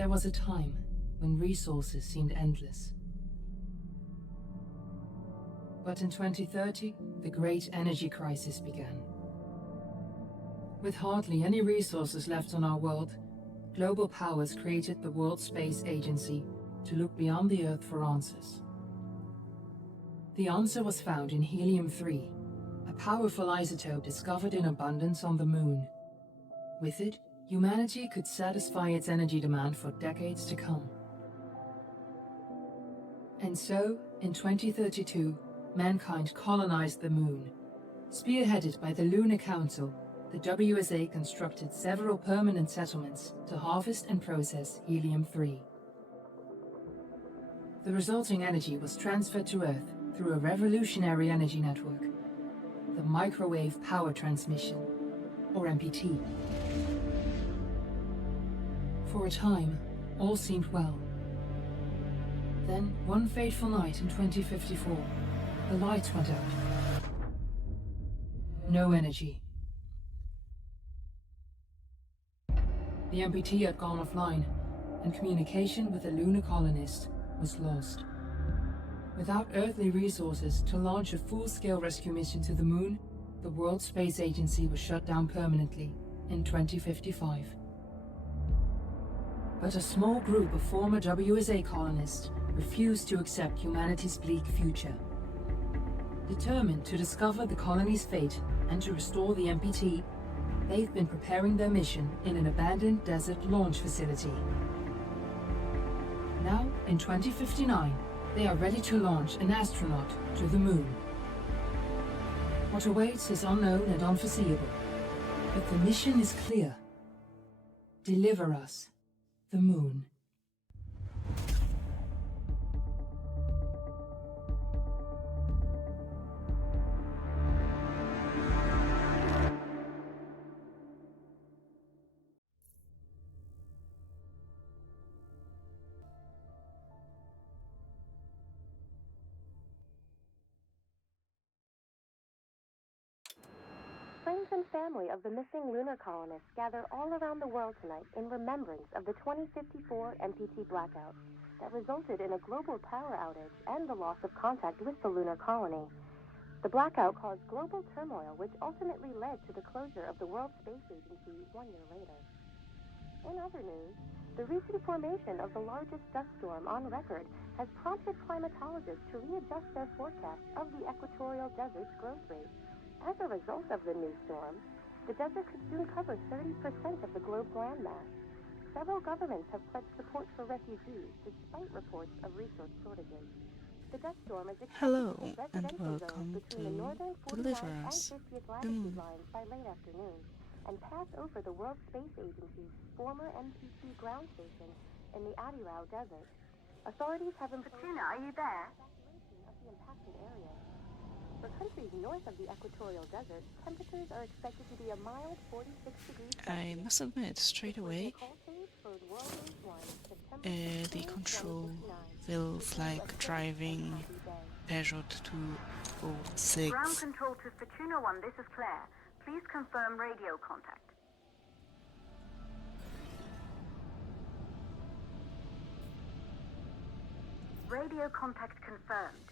There was a time when resources seemed endless. But in 2030, the great energy crisis began. With hardly any resources left on our world, global powers created the World Space Agency to look beyond the Earth for answers. The answer was found in helium-3, a powerful isotope discovered in abundance on the Moon. With it, humanity could satisfy its energy demand for decades to come. And so, in 2032, mankind colonized the Moon. Spearheaded by the Lunar Council, the WSA constructed several permanent settlements to harvest and process helium-3. The resulting energy was transferred to Earth through a revolutionary energy network, the Microwave Power Transmission, or MPT. For a time, all seemed well. Then, one fateful night in 2054, the lights went out. No energy. The MPT had gone offline, and communication with the lunar colonist was lost. Without earthly resources to launch a full-scale rescue mission to the Moon, the World Space Agency was shut down permanently in 2055. But a small group of former WSA colonists refused to accept humanity's bleak future. Determined to discover the colony's fate and to restore the MPT, they've been preparing their mission in an abandoned desert launch facility. Now, in 2059, they are ready to launch an astronaut to the Moon. What awaits is unknown and unforeseeable, but the mission is clear. Deliver us the Moon. Friends and family of the missing lunar colonists gather all around the world tonight in remembrance of the 2054 MPT blackout that resulted in a global power outage and the loss of contact with the lunar colony. The blackout caused global turmoil, which ultimately led to the closure of the World Space Agency 1 year later. In other news, the recent formation of the largest dust storm on record has prompted climatologists to readjust their forecast of the equatorial desert's growth rate. As a result of the new storm, the desert could soon cover 30% of the globe's landmass. Several governments have pledged support for refugees despite reports of resource shortages. The dust storm is expected Hello, to hit and residential zones welcome between the to northern 49th Deliver and Us 50th the latitude Moon. lines by late afternoon and pass over the World Space Agency's former MPT ground station in the Adirau Desert. Authorities have imposed Fortuna, are you there? evacuation of the impacted areas. For countries north of the equatorial desert, temperatures are expected to be a mild 46 degrees I Celsius. must admit straight away, the control feels like driving Peugeot 206. Ground control to Fortuna 1, this is Claire. Please confirm radio contact. Radio contact confirmed.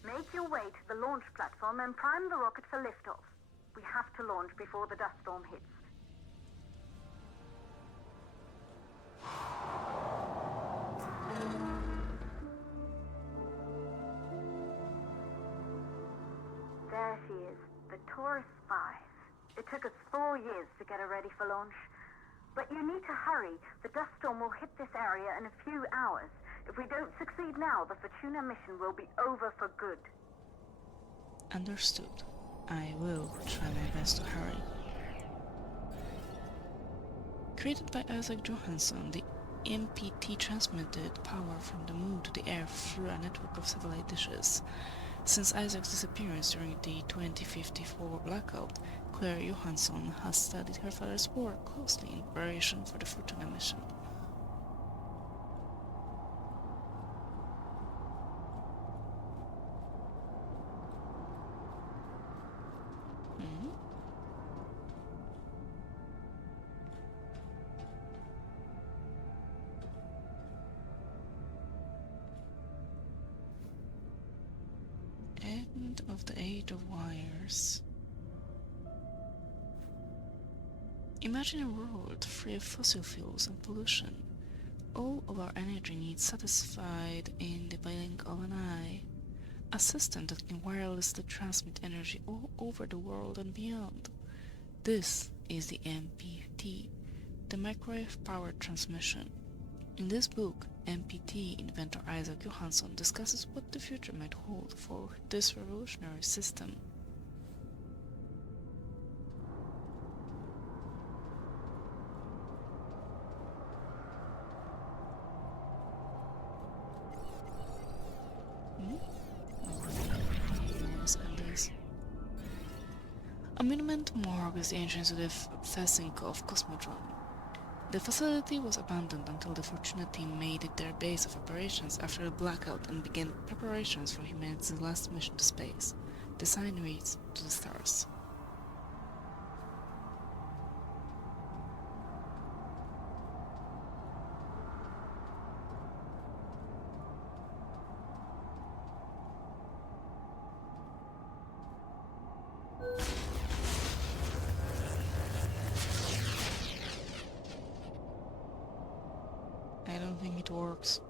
Make your way to the launch platform and prime the rocket for liftoff. We have to launch before the dust storm hits. There she is, the Taurus 5. It took us 4 years to get her ready for launch. But you need to hurry. The dust storm will hit this area in a few hours. If we don't succeed now, the Fortuna mission will be over for good. Understood. I will try my best to hurry. Created by Isaac Johansson, the MPT transmitted power from the Moon to the air through a network of satellite dishes. Since Isaac's disappearance during the 2054 blackout, Claire Johansson has studied her father's work closely in preparation for the Fortuna mission. End of the Age of Wires. Imagine a world free of fossil fuels and pollution. All of our energy needs satisfied in the blink of an eye. A system that can wirelessly transmit energy all over the world and beyond. This is the MPT, the microwave power transmission. In this book, MPT inventor Isaac Johansson discusses what the future might hold for this revolutionary system. A monument morgue is the entrance to the Fesenkov Cosmodrome. The facility was abandoned until the Fortuna team made it their base of operations after a blackout and began preparations for humanity's last mission to space. The sign reads, "To the stars." I don't think it works.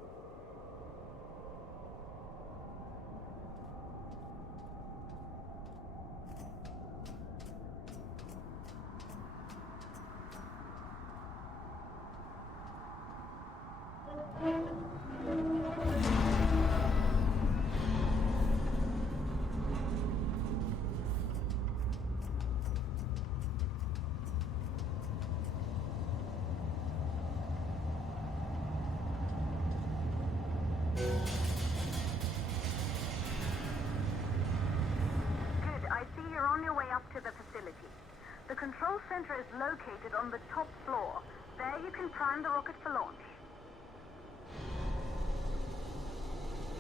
Good, I see you're on your way up to the facility. The control center is located on the top floor. There you can prime the rocket for launch.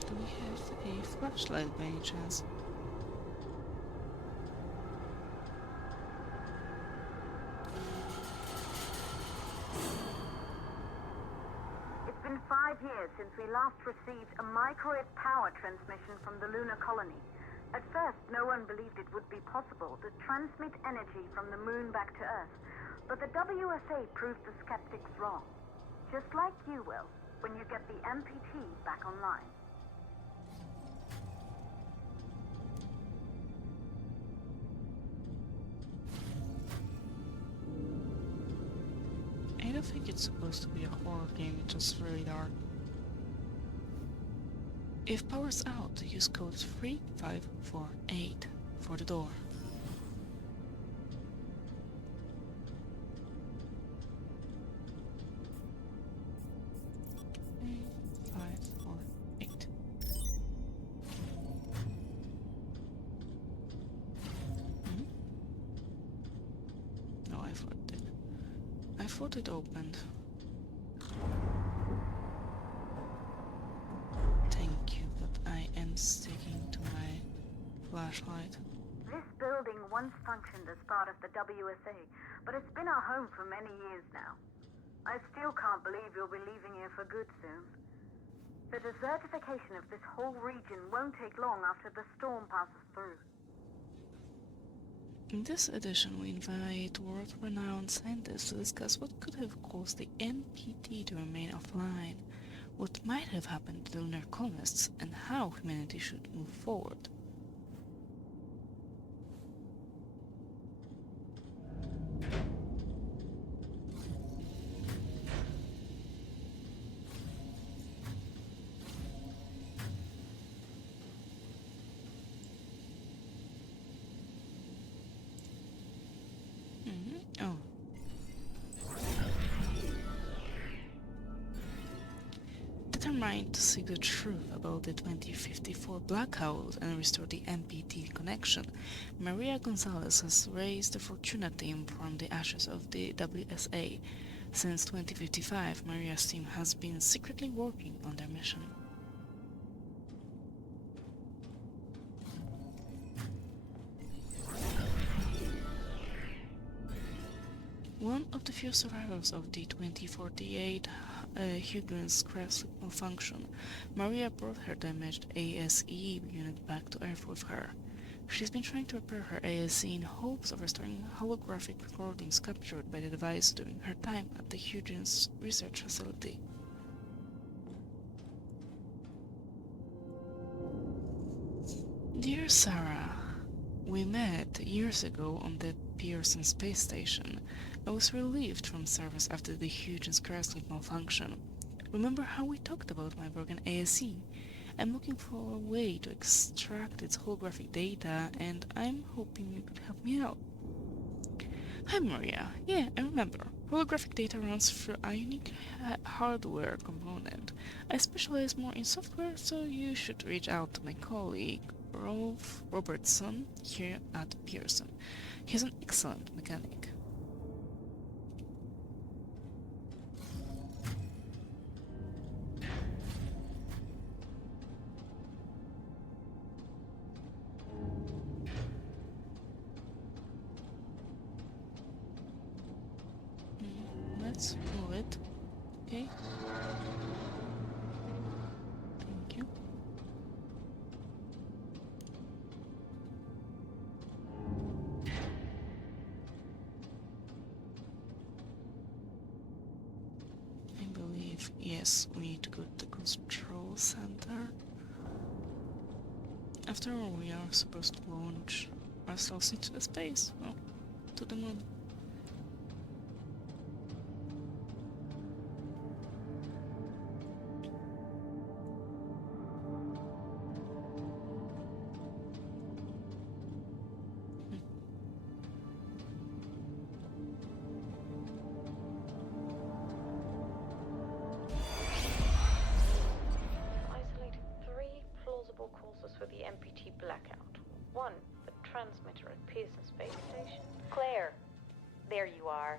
Do we have a flashlight by any chance? It's been 5 years since we last received a microwave power transmission from the lunar colony. At first, no one believed it would be possible to transmit energy from the moon back to Earth, but the WSA proved the skeptics wrong. Just like you will, when you get the MPT back online. I don't think it's supposed to be a horror game, it's just very dark. If power's out, use code 3548 for the door. 3548. No, I thought it did. I thought it opened. Thank you, but I am sticking to my flashlight. This building once functioned as part of the WSA, but it's been our home for many years now. I still can't believe you'll be leaving here for good soon. The desertification of this whole region won't take long after the storm passes through. In this edition, we invite world-renowned scientists to discuss what could have caused the MPT to remain offline, what might have happened to the lunar colonists, and how humanity should move forward. Oh. Determined to seek the truth about the 2054 blackout and restore the MPT connection, Maria Gonzalez has raised the Fortuna team from the ashes of the WSA. Since 2055, Maria's team has been secretly working on their mission. One of the few survivors of the 2048 Huygens crash malfunction, Maria brought her damaged ASE unit back to Earth with her. She's been trying to repair her ASC in hopes of restoring holographic recordings captured by the device during her time at the Huygens research facility. Dear Sarah, we met years ago on the Pearson space station. I was relieved from service after the Huygens cryosleep malfunction. Remember how we talked about my broken ASC? I'm looking for a way to extract its holographic data, and I'm hoping you could help me out. Hi Maria, yeah, I remember. Holographic data runs through a unique hardware component. I specialize more in software, so you should reach out to my colleague, Rolf Robertson, here at Pearson. He's an excellent mechanic. Let's move it. Okay. Thank you. I believe, yes, we need to go to the control center. After all, we are supposed to launch ourselves into the space, well, to the moon. For the MPT blackout. 1, the transmitter at Pearson Space Station. Claire, there you are.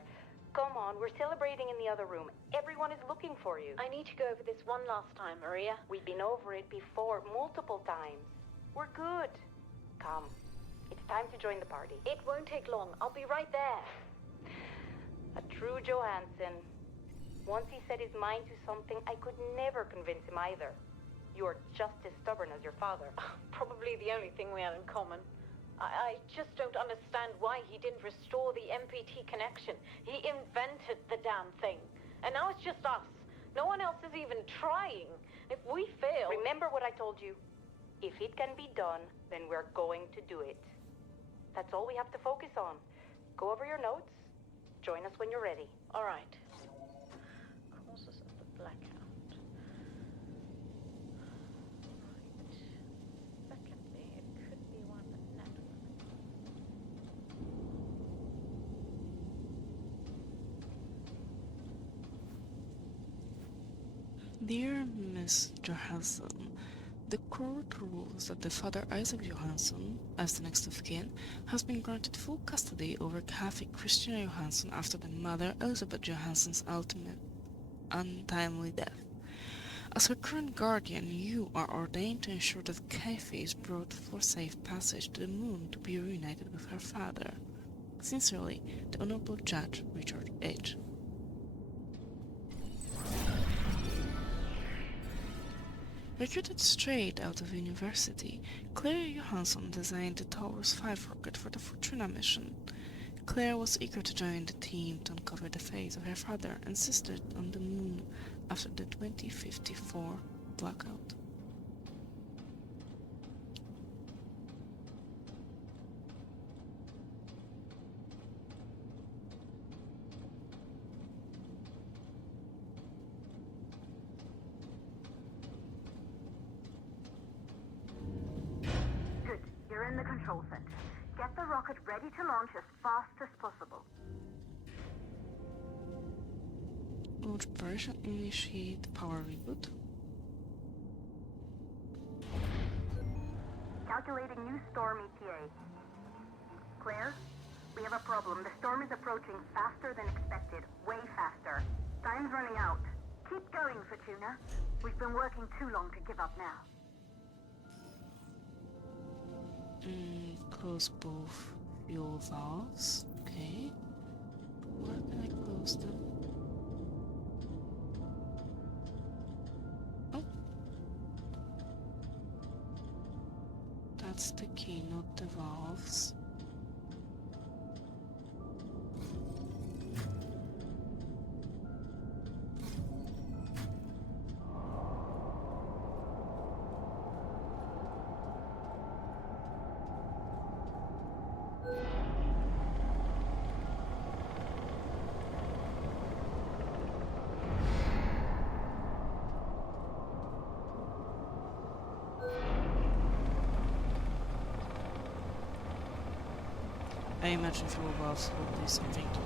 Come on, we're celebrating in the other room. Everyone is looking for you. I need to go over this one last time, Maria. We've been over it before, multiple times. We're good. Come, it's time to join the party. It won't take long. I'll be right there. A true Johansson. Once he set his mind to something, I could never convince him either. You're just as stubborn as your father. Probably the only thing we have in common. I just don't understand why he didn't restore the MPT connection. He invented the damn thing. And now it's just us. No one else is even trying. If we fail... Remember what I told you. If it can be done, then we're going to do it. That's all we have to focus on. Go over your notes. Join us when you're ready. All right. Causes of the blackout. Dear Miss Johansson, the court rules that the father Isaac Johansson, as the next of kin, has been granted full custody over Kathy Christina Johansson after the mother Elizabeth Johansson's ultimate untimely death. As her current guardian, you are ordained to ensure that Kathy is brought for safe passage to the moon to be reunited with her father. Sincerely, the Honorable Judge Richard H. Recruited straight out of university, Claire Johansson designed the Taurus 5 rocket for the Fortuna mission. Claire was eager to join the team to uncover the fate of her father and sister on the moon after the 2054 blackout. In the control center. Get the rocket ready to launch as fast as possible. Launch operation, initiate power reboot. Calculating new storm ETA. Claire, we have a problem. The storm is approaching faster than expected. Way faster. Time's running out. Keep going, Fortuna. We've been working too long to give up now. Close both fuel valves. Okay. Where can I close them? that's the key, not the valves. I imagine fuel valves will be something to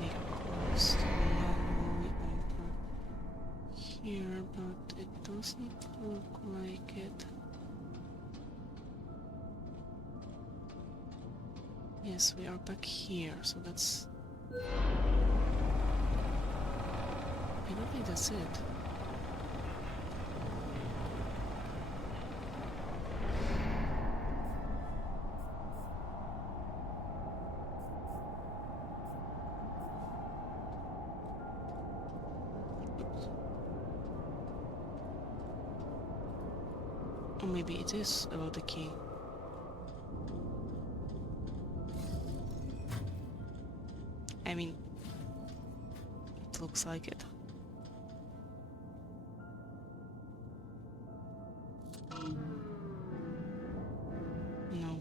be closed manually over here, but it doesn't look like it. Yes, we are back here, so that's... I don't think that's it. Or maybe it is about the key. I mean, it looks like it. No.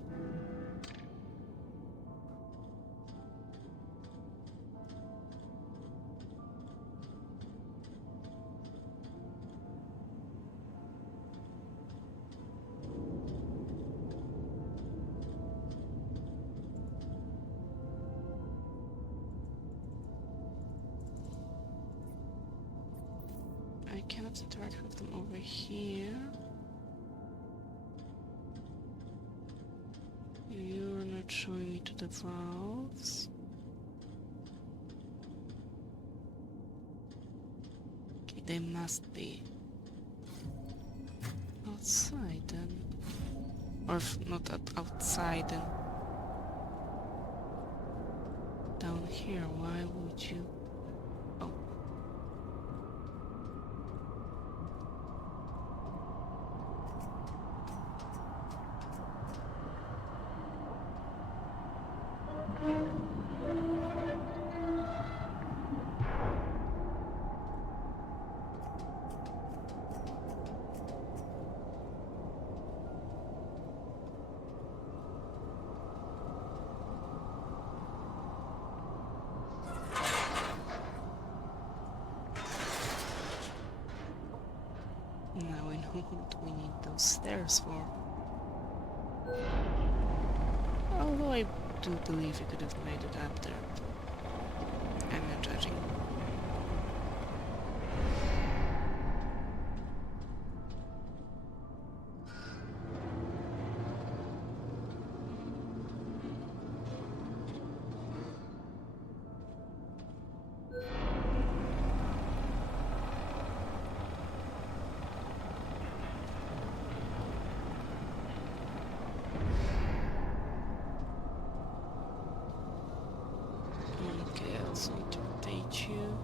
I cannot interact with them over here. You're not showing me to the valves. Okay, they must be outside then. Or if not outside, then down here. Why would you? Oh. Now we know what we need those stairs for. Although I do believe we could have made it up there. I'm not judging. Okay, I also need to rotate you.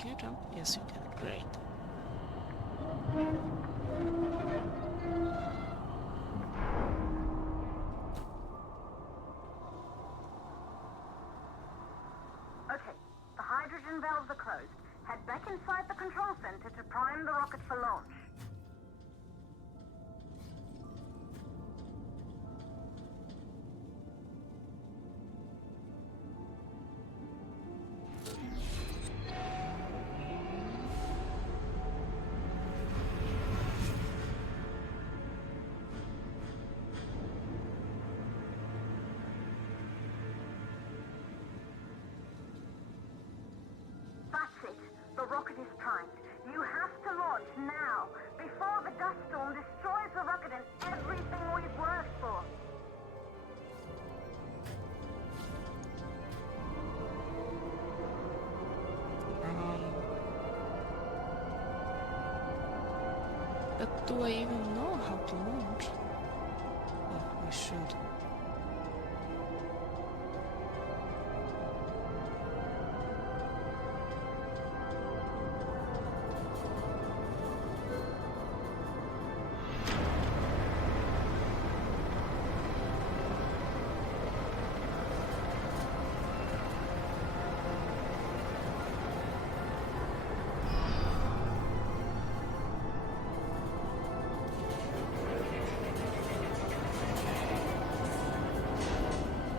Can you jump? Yes, you can. Great. Okay, the hydrogen valves are closed. Head back inside the control center to prime the rocket for launch. That's it. The rocket is primed. You have to launch now, before the dust storm destroys the rocket and everything we've worked for. But do I even know how to launch? Oh, I should.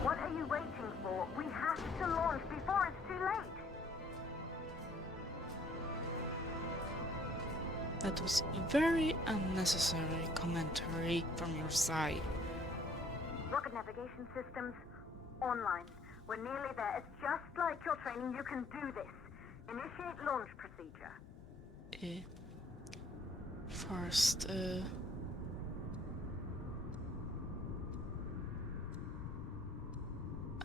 What are you waiting for? We have to launch before it's too late. That was very unnecessary commentary from your side. Rocket navigation systems online. We're nearly there. It's just like your training. You can do this. Initiate launch procedure. First,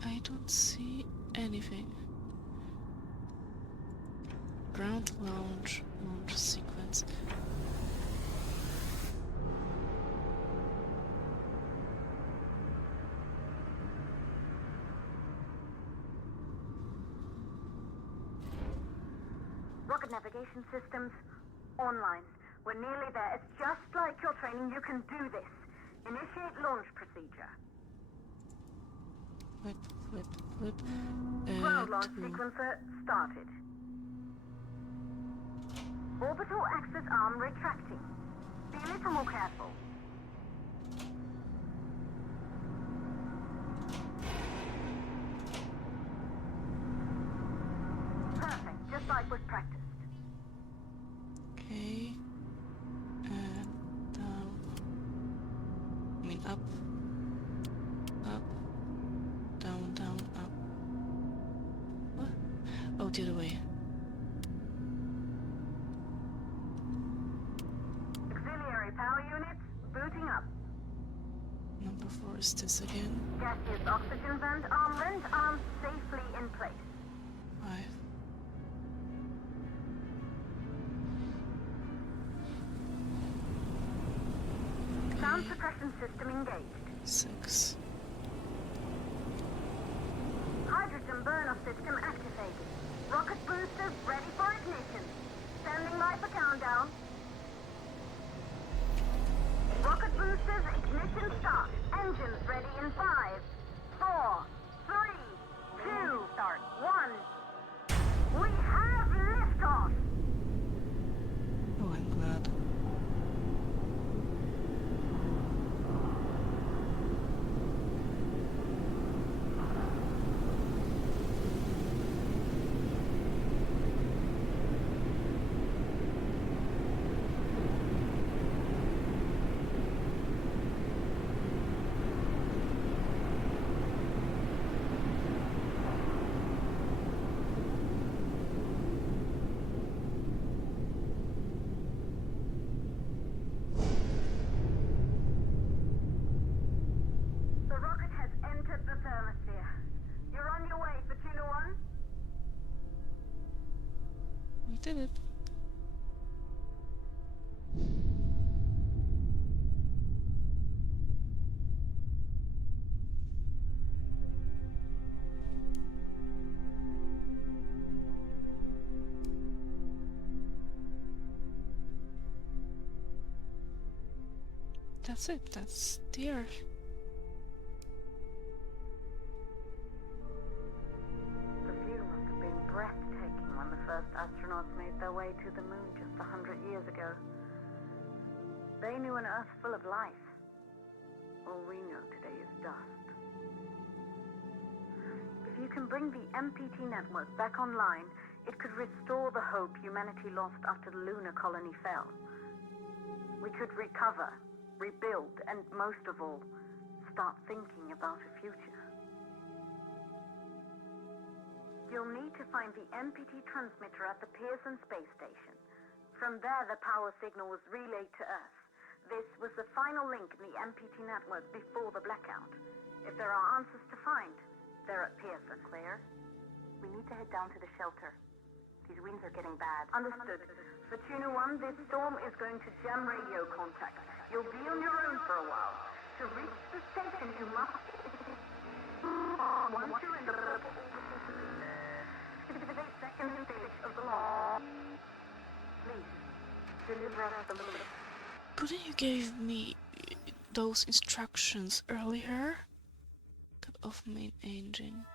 I don't see anything. Ground launch sequence. Rocket navigation systems online. We're nearly there. It's just like your training. You can do this. Initiate launch procedure. Flip. Ground launch sequencer started. Orbital axis arm retracting. Be a little more careful. Perfect, just like we've practiced. Okay. And down. I mean up. Up. Down, up. What? Oh, the other way. Auxiliary power units booting up. Number 4 is this again. Gaseous oxygen vent armament arms safely in place. 5. Sound suppression system engaged. 6. Hydrogen burner system activated. Rocket boosters ready for ignition. Standing by for countdown. Rocket boosters ignition start. Engines ready in 5, 4, 3, 2, start 1. We have liftoff. Oh, I'm glad. The rocket has entered the thermosphere. You're on your way, Fortuna 1. We did it. That's it. That's the Earth. The view must have been breathtaking when the first astronauts made their way to the moon just 100 years ago. They knew an Earth full of life. All we know today is dust. If you can bring the MPT network back online, it could restore the hope humanity lost after the lunar colony fell. We could recover, rebuild, and most of all, start thinking about a future. You'll need to find the MPT transmitter at the Pearson space station. From there, the power signal was relayed to Earth. This was the final link in the MPT network before the blackout. If there are answers to find, they're at Pearson. Claire, we need to head down to the shelter. These winds are getting bad. Understood. Fortuna 1, this storm is going to jam radio contact. You'll be on your own for a while. To reach the station, you must... Once you're in the... 52nd stage of the launch. Please, deliver us the moon. Couldn't you give me those instructions earlier? Cut off main engine.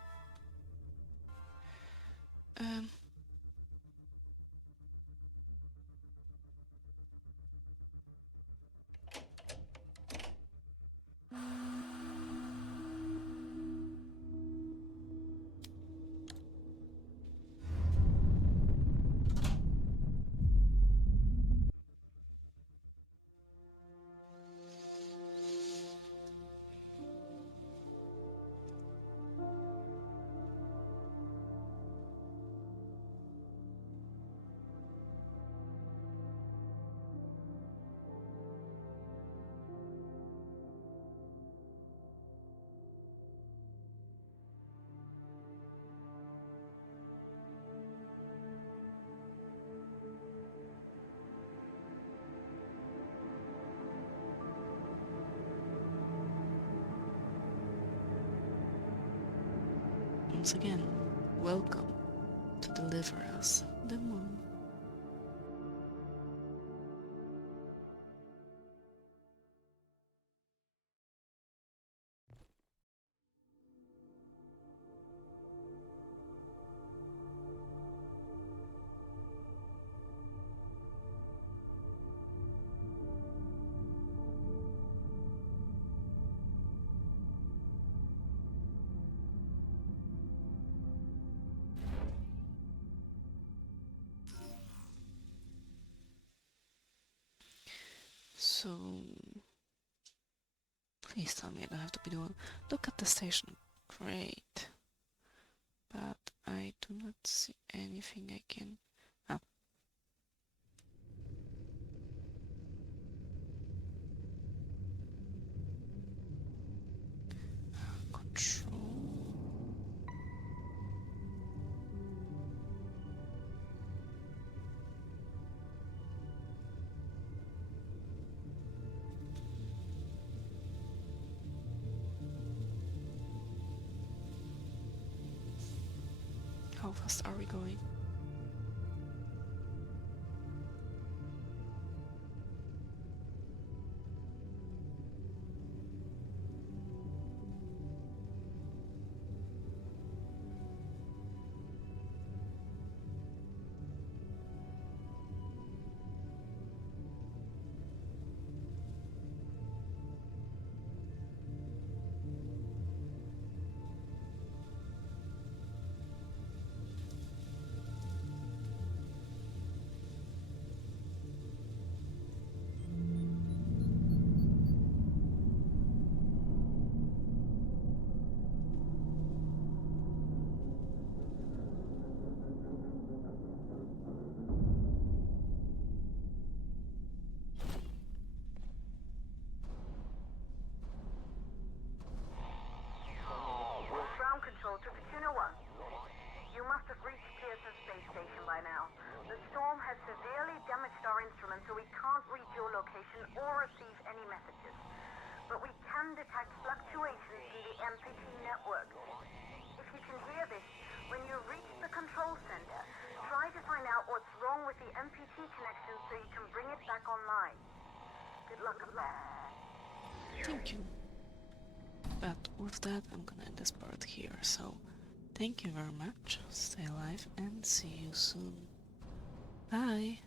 Once again, welcome to deliver us the moon. So, please tell me I don't have to be the one. Look at the station. Great. But I do not see anything I can... Ah. Control. How fast are we going? To Fortuna 1. You must have reached Pearson Space Station by now. The storm has severely damaged our instruments, so we can't reach your location or receive any messages. But we can detect fluctuations in the MPT network. If you can hear this, when you reach the control center, try to find out what's wrong with the MPT connection so you can bring it back online. Good luck up there. Thank you. But with that, I'm gonna end this part here, so thank you very much, stay alive, and see you soon. Bye!